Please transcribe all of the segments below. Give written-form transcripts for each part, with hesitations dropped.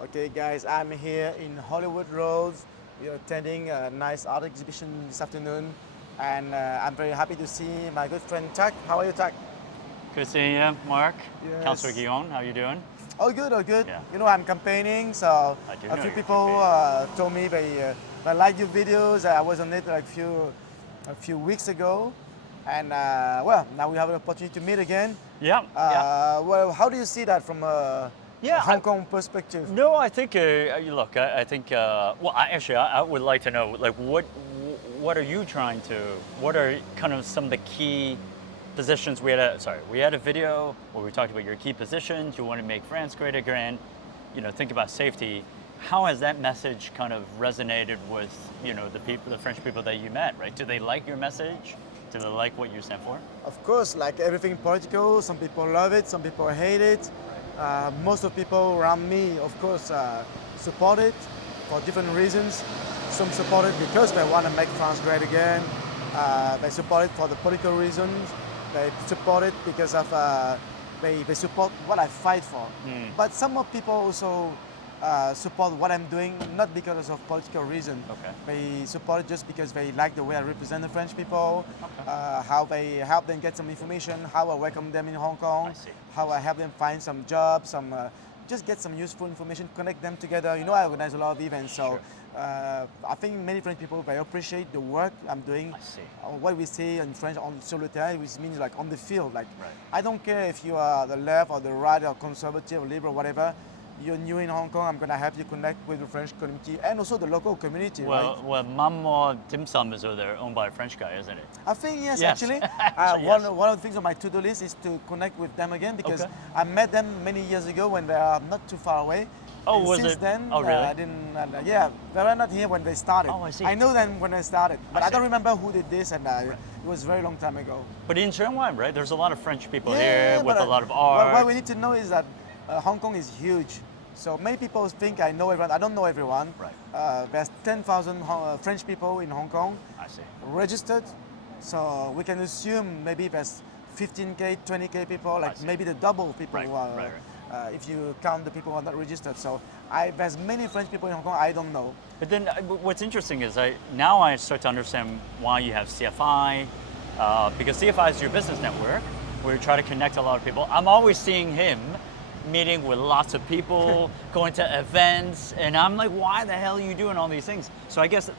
Okay, guys, I'm here in Hollywood Roads. We are attending a nice art exhibition this afternoon, and I'm very happy to see my good friend Tak. How are you, Tak? Good seeing you, Mark. Councillor Yes. Guillaume, how you doing? All good, all good. Yeah, You know, I'm campaigning, so I do a know few you're people campaigning. told me they like your videos. I was on it like a few weeks ago, and well, now we have an opportunity to meet again. Yeah, yeah, Well, how do you see that from a yeah. Hong Kong perspective? No, I think. Look, I think. Well, I would like to know, like, what are you trying to? What are kind of some of the key positions we had a video where we talked about your key positions. You want to make France great again. Think about safety. How has that message kind of resonated with the people, the French people that you met? Right? Do they like your message? Do they like what you stand for? Of course, like everything political, some people love it, some people hate it. Most of the people around me, of course, support it for different reasons. Some support it because they want to make France great again. They support it for the political reasons. They support it because of they support what I fight for. But some of people also support what I'm doing, not because of political reason. Okay. They support it just because they like the way I represent the French people, Okay. how they help them get some information, how I welcome them in Hong Kong, I see. how I help them find some jobs, just get some useful information, connect them together. You know, I organize a lot of events, so Sure. I think many French people they appreciate the work I'm doing. I see. What we say in French on sur le terrain, which means like on the field. Like Right. I don't care if you are the left or the right or conservative or liberal, whatever. You're new in Hong Kong. I'm gonna help you connect with the French community and also the local community, right? Well, Mamo Dim Sum is over there, owned by a French guy, isn't it? I think yes, Yes. actually. Actually, one, yes. one of the things on my to-do list is to connect with them again because Okay. I met them many years ago when they are not too far away. Oh, And was since it? then, Oh, really? I didn't. Yeah, they were not here when they started. Oh, I see. I know them when they started, but I I don't see. remember who did this, and it was a very long time ago. But in Shanghai, right? There's a lot of French people Yeah, here with but a lot of what art. we need to know is that Hong Kong is huge. So many people think I know everyone. I don't know everyone. Right. There's 10,000 French people in Hong Kong I see. registered. So we can assume maybe there's 15K, 20K people, like see. maybe the double people Right, who are, right, if you count the people who are not registered. So there's many French people in Hong Kong I don't know. But then what's interesting is now I start to understand why you have CFI, because CFI is your business network where you try to connect a lot of people. I'm always seeing him meeting with lots of people, going to events, and I'm like, why the hell are you doing all these things? So I guess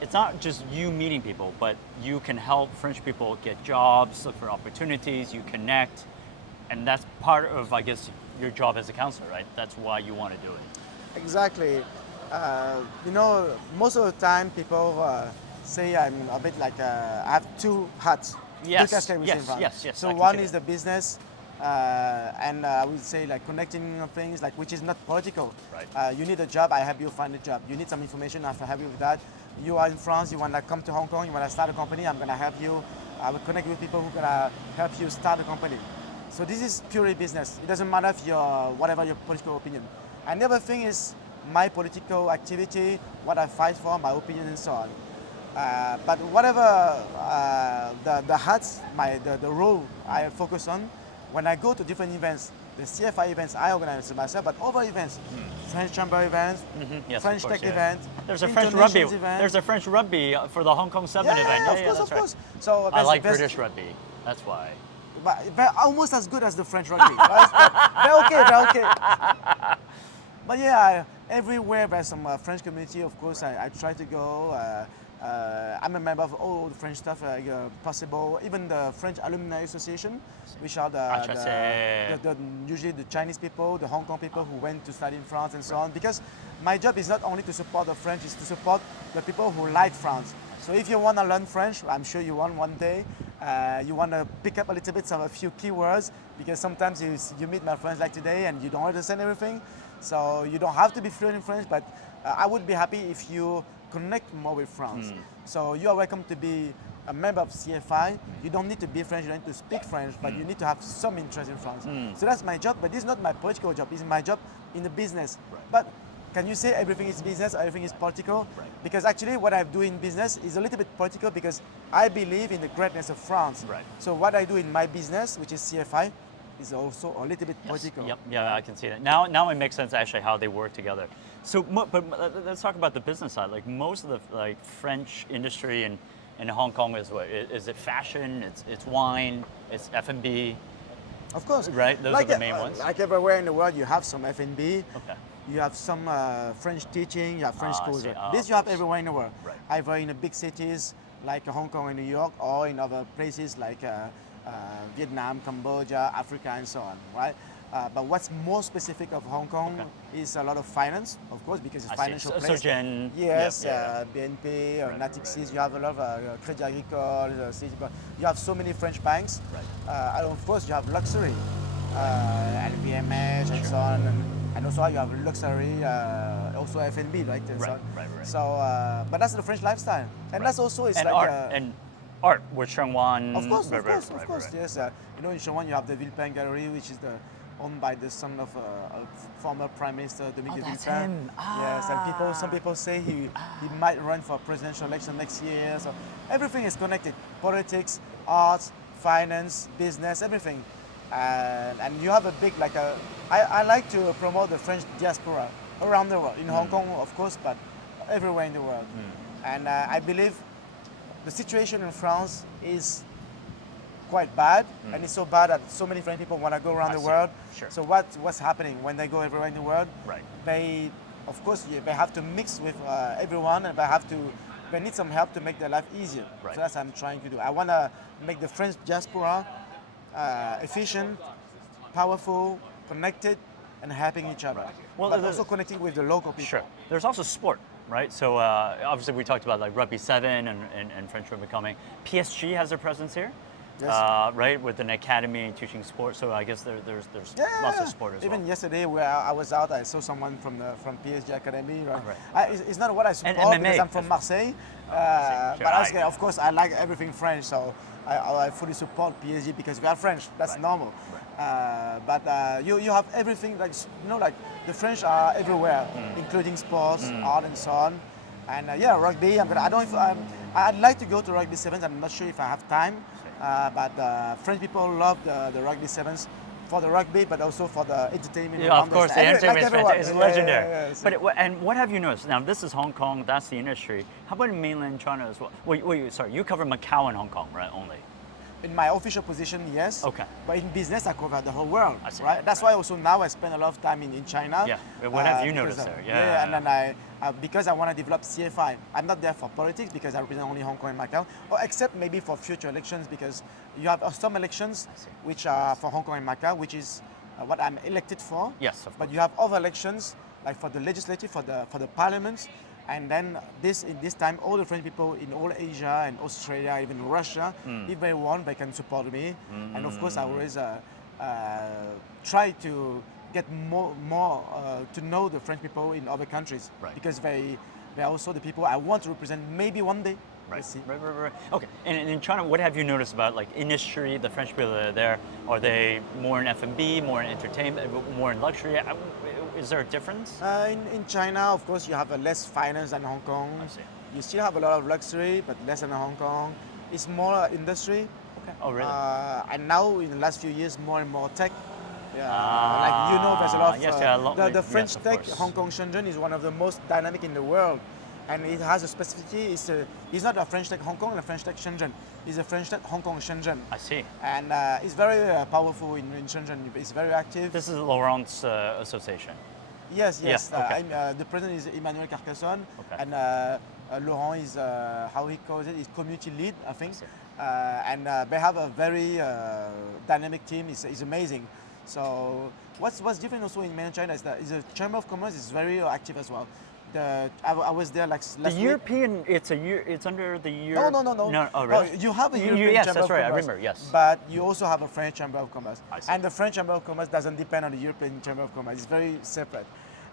it's not just you meeting people, but you can help French people get jobs, look for opportunities, you connect, and that's part of, I guess, your job as a counselor, right? That's why you want to do it. Exactly. Most of the time people say I'm a bit like I have two hats. Yes, Deux casquettes, we say in France. yes, I So can one see is that. the business, and I would say like connecting things, like which is not political. Right. You need a job, I help you find a job. You need some information, I help you with that. You are in France, you want to come to Hong Kong, you want to start a company, I'm gonna help you. I will connect with people who are gonna help you start a company. So this is purely business. It doesn't matter if you're whatever your political opinion. And the other thing is my political activity, what I fight for, my opinion, and so on. But whatever the hats, the role I focus on, when I go to different events, the CFI events I organize myself, but other events, French Chamber events, Yes, of French course, Tech yeah. events, There's a French rugby. Internations event. There's a French rugby for the Hong Kong 7 Yeah, event. of course, That's of right. course. So I like British rugby. That's why. but they're almost as good as the French rugby. Right? But they're okay. But yeah, everywhere there's some French community, of course, I try to go. I'm a member of all the French stuff possible, even the French Alumni Association, which are usually the Chinese people, the Hong Kong people who went to study in France and so on. Because my job is not only to support the French, it's to support the people who like France. So if you want to learn French, I'm sure you want one day, you want to pick up a little bit of a few keywords, because sometimes you meet my friends like today and you don't understand everything. So you don't have to be fluent in French, but I would be happy if you connect more with France. So you are welcome to be a member of CFI. You don't need to be French, you don't need to speak French, but you need to have some interest in France. So that's my job, but this is not my political job, it's my job in the business. But can you say everything is business, everything is political? Right. Because actually what I do in business is a little bit political because I believe in the greatness of France. Right. So what I do in my business, which is CFI, is also a little bit Yes. political. Yep. Yeah, I can see that. Now it makes sense actually how they work together. So, but let's talk about the business side. Like most of the like French industry in Hong Kong is what? Is it fashion? It's wine. It's F&B. Of course, Right, those are the main ones. Like everywhere in the world, you have some F&B. Okay. You have some French teaching. You have French I schools. see. This Of you have course. everywhere in the world. Right. Either in the big cities like Hong Kong and New York, or in other places like Vietnam, Cambodia, Africa, and so on. Right. But what's more specific of Hong Kong is a lot of finance, of course, because it's I see. financial So place. Gen. Yes, Yeah. BNP, Right, Natixis. right. You have a lot of Crédit Agricole, Citibank. You have so many French banks. Right. And of course, you have luxury, LVMH and so on, and also you have luxury, also F&B, right? And so, Right, on. right. So, but that's the French lifestyle, and that's also it's And like. art with Shengwan. Of course, right, of course, yes. You know, in Chongqing you have the Villepin Gallery, which is owned by the son of a former Prime Minister, Dominique de That's Villepin. him. Yes, and some people say he might run for presidential election next year. So everything is connected: politics, arts, finance, business, everything. And you have a big I like to promote the French diaspora around the world, in Hong Kong, of course, but everywhere in the world. And I believe the situation in France is quite bad, and it's so bad that so many French people want to go around I the see. world. Sure. So what's happening when they go everywhere in the world? Right. They, of course, they have to mix with everyone, and they need some help to make their life easier. Right. So that's what I'm trying to do. I want to make the French diaspora efficient, powerful, connected, and helping each other. Well, But also connecting with the local people. Sure. There's also sport, right? So obviously we talked about like Rugby 7 and French rugby coming. PSG has their presence here, Yes. right? With an academy teaching sport. So I guess there's lots of sport as Even well. yesterday, where I was out, I saw someone from PSG Academy. Right? Right. It's not what I support MMA because I'm from as well. Marseille. Sure. But of course, I like everything French, so I fully support PSG because we are French. That's Right. normal. But you have everything like like the French are everywhere, including sports, art, and so on. And yeah, rugby. I'd like to go to rugby sevens. I'm not sure if I have time. But French people love the rugby sevens for the rugby, but also for the entertainment. Yeah, of course, the entertainment is fantastic. It's legendary. Yeah. But and what have you noticed? Now, this is Hong Kong. That's the industry. How about in mainland China as well? Wait, sorry, you cover Macau and Hong Kong, right? Only. In my official position, yes. Okay. But in business, I cover the whole world. I see. Right. That's why also now I spend a lot of time in China. Yeah. What have you because, noticed there? Yeah. And then because I want to develop CFI, I'm not there for politics because I represent only Hong Kong and Macau, or except maybe for future elections because you have some elections which are for Hong Kong and Macau, which is what I'm elected for. Yes, of course. But you have other elections like for the legislative, for the parliaments. And then in this time, all the French people in all Asia and Australia, even Russia, if they want, they can support me. And of course, I always try to get more to know the French people in other countries because they are also the people I want to represent maybe one day. Right. We'll see. Right. Okay. And in China, what have you noticed about like industry? The French people that are there, are they more in F&B, more in entertainment, more in luxury? Is there a difference? In China, of course, you have less finance than Hong Kong. I see. You still have a lot of luxury, but less than Hong Kong. It's more industry. Okay. Oh, really? And now, in the last few years, more and more tech. Like there's a lot of the French of tech. course. Hong Kong Shenzhen is one of the most dynamic in the world, and it has a specificity. It's not a French tech Hong Kong and a French tech Shenzhen. It's a French tech Hong Kong Shenzhen. I see. And it's very powerful in Shenzhen. It's very active. This is Laurent's association. Yes. Yeah, okay. The president is Emmanuel Carcassonne, Okay. and Laurent is how he calls it is community lead, I think. And they have a very dynamic team. It's amazing. So what's different also in mainland China is that the Chamber of Commerce is very active as well. I was there like last The week. European, it's under the Europe. No. No, oh, really? You have a European yes, Chamber that's of right. I Commerce. remember. Yes. But you also have a French Chamber of Commerce. I see. And the French Chamber of Commerce doesn't depend on the European Chamber of Commerce. It's very separate,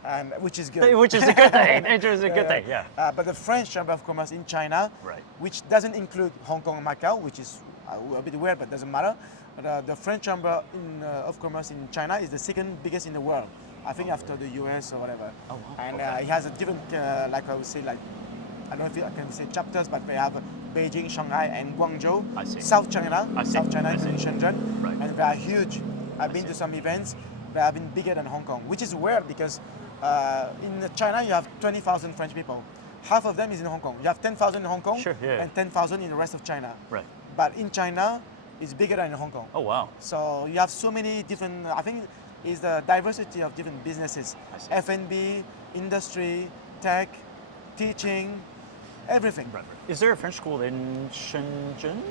and which is good. Which is a good thing. It is a good thing. Yeah. But the French Chamber of Commerce in China, Right. which doesn't include Hong Kong and Macau, which is a bit weird, but doesn't matter. The French Chamber of Commerce in China is the second biggest in the world. I think after the US or whatever. Oh, wow. And Okay. it has a different, like I would say, like I don't know if I can say chapters, but they have Beijing, Shanghai, and Guangzhou. I see. South China, I see. South China I is in see. Shenzhen, Right. and they are huge. I've been to some events that have been bigger than Hong Kong, which is weird because in China you have 20,000 French people. Half of them is in Hong Kong. You have 10,000 in Hong Kong Sure, yeah. and 10,000 in the rest of China. Right. But in China, it's bigger than in Hong Kong. Oh wow. So you have so many different, I think it's the diversity of different businesses. I see. F&B, industry, tech, teaching, everything. Right. Is there a French school in Shenzhen?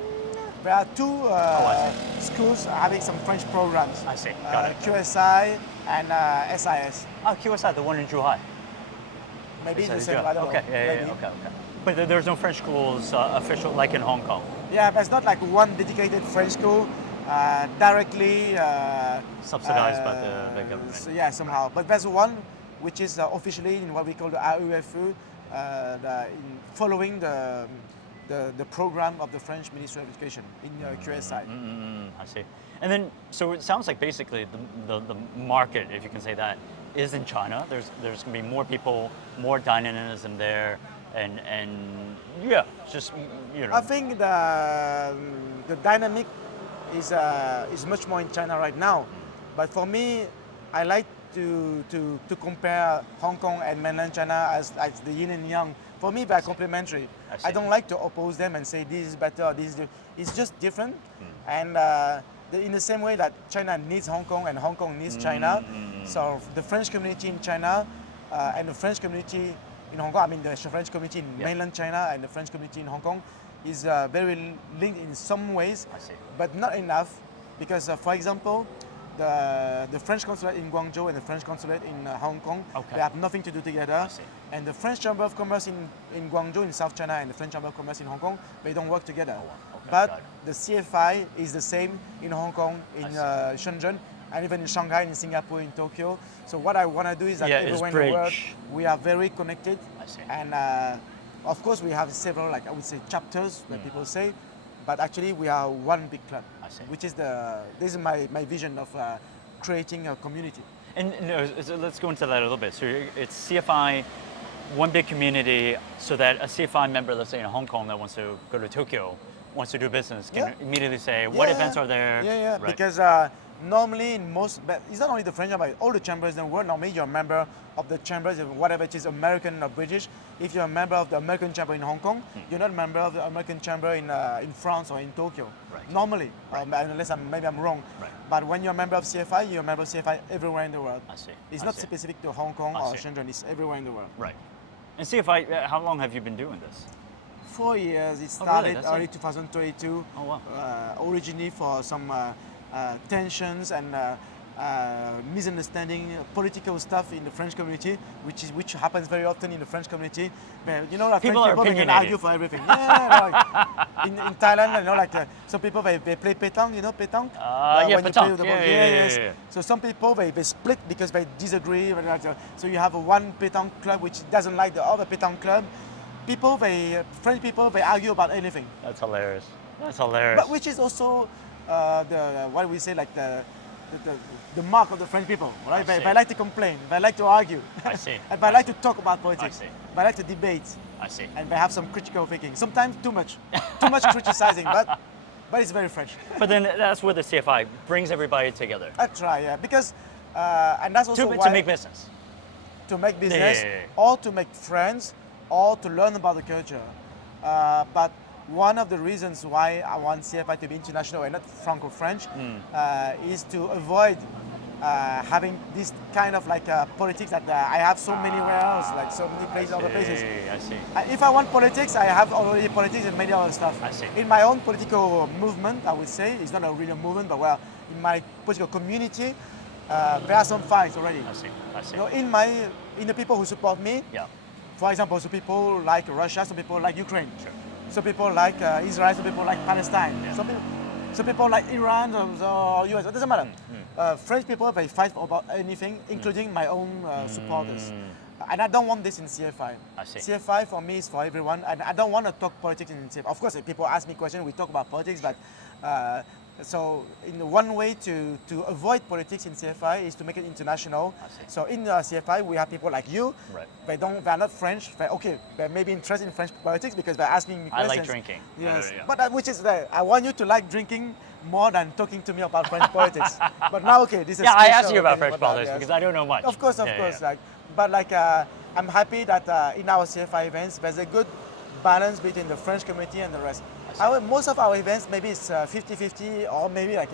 There are two I schools having some French programs. I see. Got it. QSI and SIS. Oh, QSI, the one in Zhuhai. Maybe it's the Is same, that I don't okay. know. Yeah, Maybe. okay. But there's no French schools official like in Hong Kong. Yeah, there's not like one dedicated French school directly Subsidized by the government. So yeah, somehow. But there's one which is officially in what we call the RUFE, following the program of the French Ministry of Education in QSI. I see. And then, so it sounds like basically the market, if you can say that, is in China. There's going to be more people, more dynamism there, and yeah, just I think the dynamic is much more in China right now. But for me, I like to compare Hong Kong and mainland China as the yin and yang. For me, they're complementary. I don't like to oppose them and say this is better, this is it's just different. And in the same way that China needs Hong Kong and Hong Kong needs China, so the French community in China and the French community in Hong Kong, I mean the French community in mainland China and the French community in Hong Kong is very linked in some ways, but not enough, because for example, the French consulate in Guangzhou and the French consulate in Hong Kong, they have nothing to do together. And the French Chamber of Commerce in Guangzhou in South China and the French Chamber of Commerce in Hong Kong, they don't work together. But the CFI is the same in Hong Kong, in Shenzhen, and even in Shanghai, in Singapore, in Tokyo. So what I want to do is that everywhere in the world, we are very connected. And of course, we have several, like I would say, chapters, that people say, but actually we are one big club, which is this is my vision of creating a community. And so let's go into that a little bit. So it's CFI, one big community, so that a CFI member, let's say in Hong Kong, that wants to go to Tokyo, wants to do business, can immediately say, what events are there? Yeah. Right. Because normally in most, but it's not only the French chamber, all the chambers in the world, normally you're a member of the chambers, whatever it is, American or British. If you're a member of the American chamber in Hong Kong, you're not a member of the American chamber in France or in Tokyo. Normally, unless maybe I'm wrong. But when you're a member of CFI, you're a member of CFI everywhere in the world. It's not specific to Hong Kong or Shenzhen, it's everywhere in the world. Right. And CFI, how long have you been doing this? 4 years. It started really? early 2022. Oh, wow. Originally for some tensions and misunderstanding, political stuff in the French community, which happens very often in the French community. Where, you know, like people French people can argue for everything. Like in Thailand, you know, like some people they play pétanque, you know, pétanque. Yeah, pétanque. Yeah. So some people they split because they disagree. So you have one pétanque club which doesn't like the other pétanque club. French people, they argue about anything. That's hilarious. But which is also what do we say, like the mark of the French people, right? They like to complain, they like to argue. I see. And they like to talk about politics. I see. They like to debate. I see. And they have some critical thinking. Sometimes too much criticizing, but it's very French. But then that's where the CFI brings everybody together. I try, yeah, because and that's also why to make business. To make business, Yeah. or to make friends, or to learn about the culture. But one of the reasons why I want CFI to be international and not Franco-French is to avoid having this kind of like politics that I have so many else, like so many places, other places. I see. If I want politics, I have already politics and many other stuff. I see. In my own political movement, I would say, it's not a real movement, but well, in my political community, there are some fights already. I see. You know, in the people who support me, for example, some people like Russia, some people like Ukraine. Sure. Some people like Israel, some people like Palestine. Some people like Iran or US. It doesn't matter. French people, they fight about anything, including my own supporters. And I don't want this in CFI. I see. CFI for me is for everyone, and I don't want to talk politics in CFI. Of course, if people ask me questions, we talk about politics, but so in one way to avoid politics in CFI is to make it international. So in CFI we have people like you. They are not French. They may be interested in French politics because they're asking me questions. I like drinking. Yes, but which is I want you to like drinking more than talking to me about French politics. But now, okay, this is Yeah, I special asked you about occasion French for that, politics yes. because I don't know much. Of course, Yeah. like, but like, I'm happy that in our CFI events, there's a good balance between the French community and the rest. Most of our events, maybe it's 50-50 or maybe like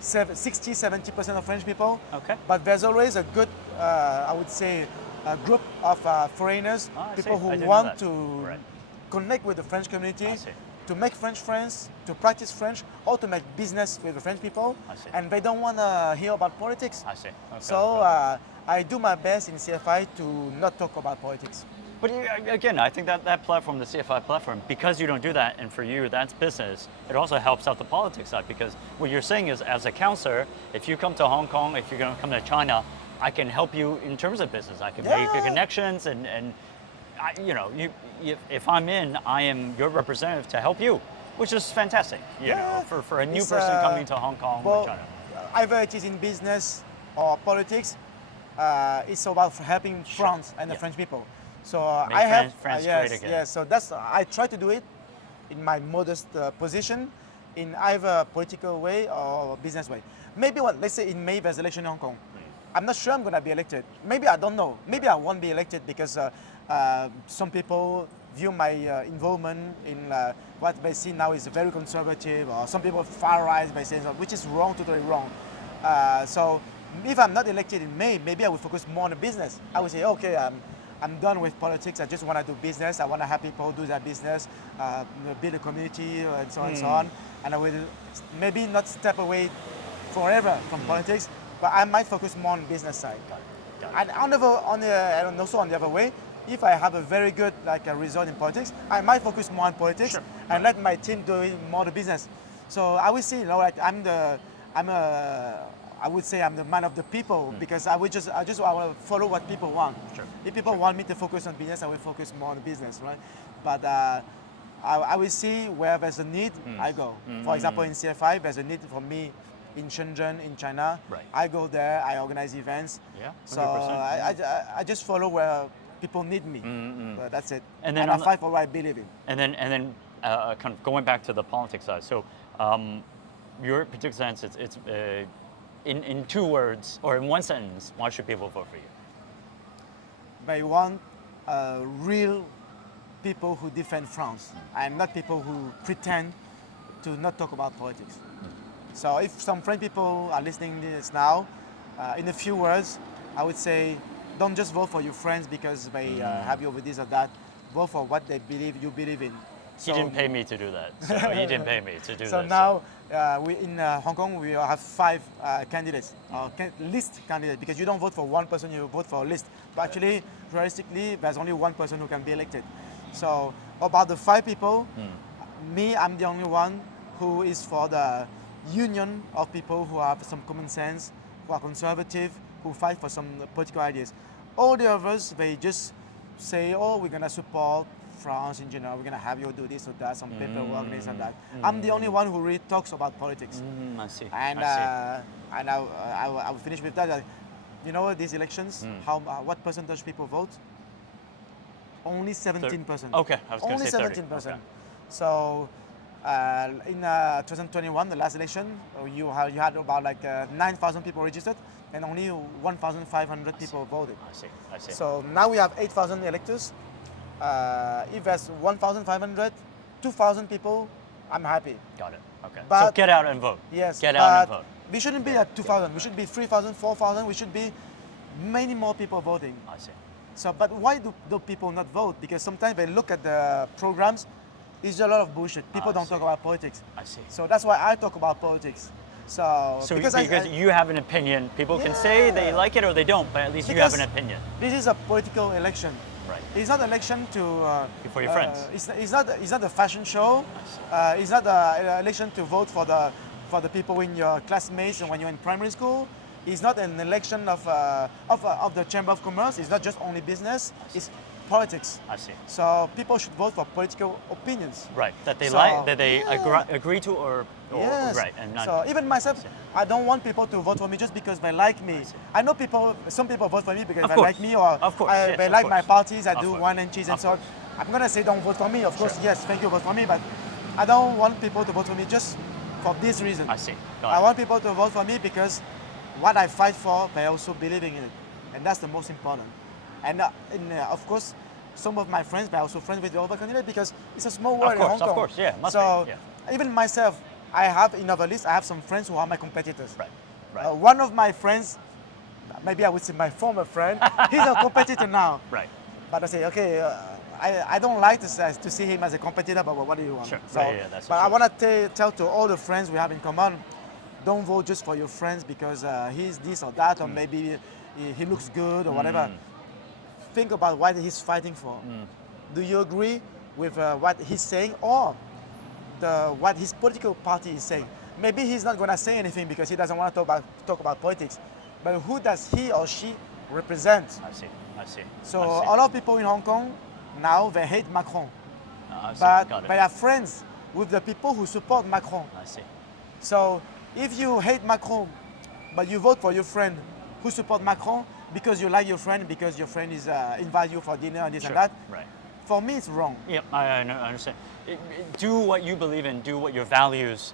60-70% of French people. Okay. But there's always a good, I would say, a group of foreigners, Oh, I see. people I who didn't know want that. to Right. connect with the French community, I see. to make French friends, to practice French, or to make business with the French people. I see. And they don't want to hear about politics. I see. Okay. So I do my best in CFI to not talk about politics. But again, I think that platform, the CFI platform, because you don't do that, and for you that's business, it also helps out the politics side, because what you're saying is, as a counselor, if you come to Hong Kong, if you're going to come to China, I can help you in terms of business. I can make the connections, and if I'm in, I am your representative to help you, which is fantastic. You know, for a new person coming to Hong Kong or China. Either it is in business or politics, it's about helping France and the French people. So Make France great again. yes. So I try to do it in my modest position, in either political way or business way. Maybe let's say in May there's election in Hong Kong. I'm not sure I'm going to be elected. Maybe I don't know. Maybe I won't be elected because some people view my involvement in what they see now is very conservative, or some people far right by saying, which is wrong, totally wrong. So if I'm not elected in May, maybe I will focus more on the business. I will say, okay, I'm done with politics. I just want to do business. I want to have people do their business, build a community, and so on and so on. And I will maybe not step away forever from politics, but I might focus more on business side. And and also on the other way, if I have a very good result in politics, I might focus more on politics and let my team do more the business. So I will see, I would say I'm the man of the people, because I just want to follow what people want. If people want me to focus on business, I will focus more on business, right? But I will see where there's a need, I go. For example, in CFI, there's a need for me in Shenzhen, in China. Right. I go there, I organize events. Yeah, 100%. So I just follow where people need me. But that's it. And And then I fight for what I believe in. And then kind of going back to the politics side. So your particular sense, it's in two words or in one sentence, why should people vote for you? They want real people who defend France, and not people who pretend to not talk about politics. So if some French people are listening to this now, in a few words, I would say, don't just vote for your friends because they have you with this or that. Vote for what they believe you believe in. He didn't pay me to do that. So he didn't pay me to do that. So now, we in Hong Kong, we have 5 candidates, list candidates, because you don't vote for one person, you vote for a list. But actually, realistically, there's only one person who can be elected. So about the 5 people, I'm the only one who is for the union of people who have some common sense, who are conservative, who fight for some political ideas. All the others, they just say, oh, we're going to support France in general, we're going to have you do this or that, some paperwork, this and that. I'm the only one who really talks about politics. I see. And I I will finish with that. You know, these elections, what percentage people vote? Only 17%. Okay, I was going to Only say 30. 17%. Okay. So in 2021, the last election, you had about 9,000 people registered, and only 1,500 people voted. I see. So now we have 8,000 electors. If there's 1,500, 2,000 people, I'm happy. Got it. Okay. But- so get out and vote. Yes, Get out and vote. we shouldn't be at 2,000. We should be 3,000, 4,000. We should be many more people voting. I see. So, but why do people not vote? Because sometimes they look at the programs, it's a lot of bullshit. People don't talk about politics. I see. So that's why I talk about politics. So Because you have an opinion, people can say they like it or they don't, but at least you have an opinion. This is a political election. Right. It's not an election to For your friends. It's not a fashion show. It's not an election to vote for the people in your classmates and when you're in primary school. It's not an election of the Chamber of Commerce. It's not just only business. It's politics. I see. So people should vote for political opinions. Right. That they So- like, that they agree to, or Yes. right, and not. So even myself, I don't want people to vote for me just because they like me. I know some people vote for me because Of they course. like me, or Of course, yes, they of like my course. parties. I Of do course. wine and cheese and Of so on. course. I'm gonna say don't vote for me. Of course, yes, thank you, vote for me, but I don't want people to vote for me just for this reason. I see. Got I it. want people to vote for me because what I fight for, they also believing in it, and that's the most important. And of course, some of my friends, they're also friends with the other candidate because it's a small world in Hong Kong. Of course, yeah, must so be. Yeah. even myself, I have in our list, I have some friends who are my competitors. Right. Right. One of my friends, maybe I would say my former friend, he's a competitor now. Right. But I say, okay, I don't like to see him as a competitor, but what do you want? Sure. So, Yeah, that's but I true. want to tell to all the friends we have in common, don't vote just for your friends because he's this or that, or maybe he looks good or whatever. Think about what he's fighting for. Do you agree with what he's saying or what his political party is saying? Maybe he's not going to say anything because he doesn't want to talk about politics, but who does he or she represent? I see. I see. So I see. a lot of people in Hong Kong now they hate Macron, I see. but Got it. they are friends with the people who support Macron. I see. So if you hate Macron, but you vote for your friend who support Macron because you like your friend, because your friend is invite you for dinner and this Sure. and that, Right. for me it's wrong. Yep, I understand. Do what you believe in. Do what your values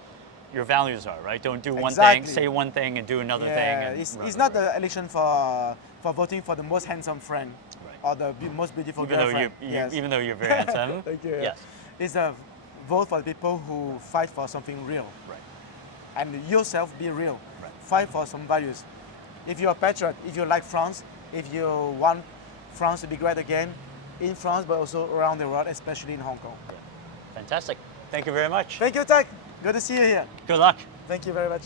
are. Right. Don't do one thing, Exactly. say one thing, and do another thing. Yeah, And it's not the election for voting for the most handsome friend Right. or the most beautiful Even though girlfriend. you even though you're very handsome. Thank you. Yes. It's a vote for the people who fight for something real. Right. And yourself be real. Right. Fight for some values. If you're a patriot, if you like France, if you want France to be great again, in France but also around the world, especially in Hong Kong. Fantastic. Thank you very much. Thank you, Tak. Good to see you here. Good luck. Thank you very much.